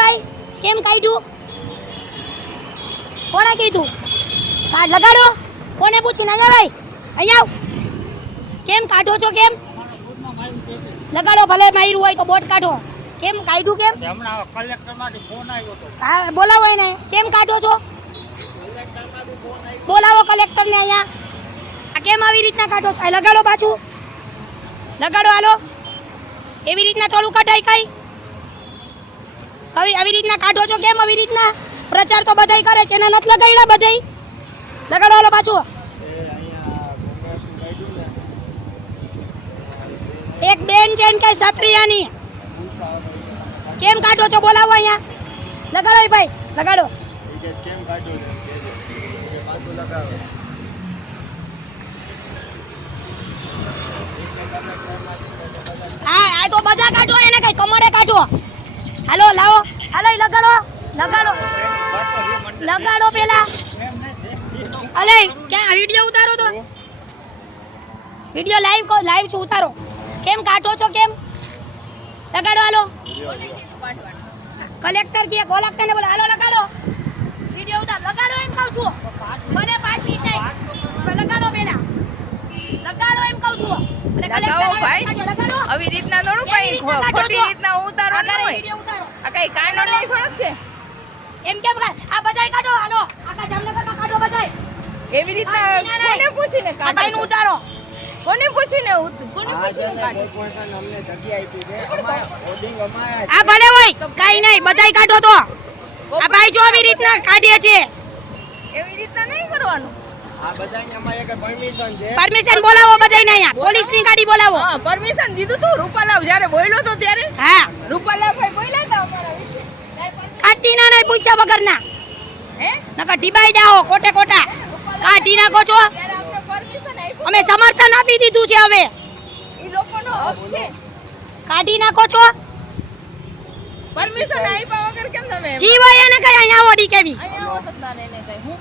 ભાઈ કેમ કાઢ્યું? કોણે કીધું? કાર્ડ લગાડો. કોને પૂછીને અહીંયા ભાઈ અહીંયા આવ. કેમ કાઢો છો કેમ? લગાડો ભલે માર્યું હોય તો બોટ કાઢો. કેમ કાઢ્યું કેમ? હમણાં કલેક્ટરમાંથી ફોન આવ્યો હતો હા બોલાવો એને. કેમ કાઢો છો? બોલાવો કલેક્ટરને અહીંયા. આ કેમ આવી રીતના કાઢો લગાડો પાછું. લગાડો હાલો. એવી રીતના થોડું કઢાય કઈ. આવી આવી રીતના કાઢો છો કેમ આવી રીતના? પ્રચાર તો બધાય કરે છે, એને નથી લગાડ્યા બધાય? લગાડો હાલો પાછું. એક બેન છે ને કઈ સત્રિયાની કેમ કાઢો છો? બોલાવો અહીંયા. લગાડો ભાઈ, લગાડો. કેમ કાઢો પાછું લગાડો હા, આ તો બધા કાઢો, એને કઈ કમરે કાઢો. હાલો, લાવો. હાલો લગાડો. લગાડો. લગાડો પેલા. અલે, ક્યાં વિડિયો ઉતારો તો? વિડિયો લાઈવ લાઈવ છું, ઉતારો. કેમ કાઢો છો, કેમ? લગાડો, હાલો. કલેક્ટર કે કલેક્ટરને બોલે, હાલો, લગાડો. વિડિયો ઉતાર. લગાડો એમ કહું છું. ભલે 5 મિનિટ નહીં. લગાડો પેલા. લગાડો એમ કહું છું. લગાવો ભાઈ. આવી રીતના થોડું કઈ ખોટી રીતના ઉતારવાનું આગળ હોય. આ કઈ કાનૂન નહીં થોડોક છે. એમ કેમ આ બધાય કાઢો હાલો. આખા જામનગરમાં કાઢો બધાય. એવી રીતના આ ના, ના. કોને પૂછીને આ ઉતારો. કોને પૂછીને કોને પૂછીને કાઢો? કોર્પોરેશન અમને જગ્યા આપી છે અમારા હોર્ડિંગ અમારા આ ભલે હોય કાઈ નહીં બધાય કાઢો તો. આ ભાઈ જો આવી રીતના કાઢીએ છે. એવી રીતના નહીં કરવાનું. આ બધાની અમારે એક પરમિશન છે. પરમિશન બોલાવો બધાયને અહીંયા. પોલીસની ગાડી બોલાવો. હા પરમિશન દીધું તું રૂપાલાવ. જ્યારે બોલ્યો તો ત્યારે હા. રૂપાલાવ ભાઈ બોલ્યા હતા અમારા વિશે. કાઢી ના નહીં પૂછ્યા વગરના. હે? નકા ઢીબાઈ જાઓ કોટે કોટા કાટી નાખો છો. અમે સમર્થન આપી દીધું છે હવે. એ લોકોનો હક છે. કાઢી નાખો છો? પરમિશન આપ્યા વગર કેમ તમે જી એને કઈ અહીંયા ઓડી કેવી? અહીંયા આવો તો તારે એને કઈ હું?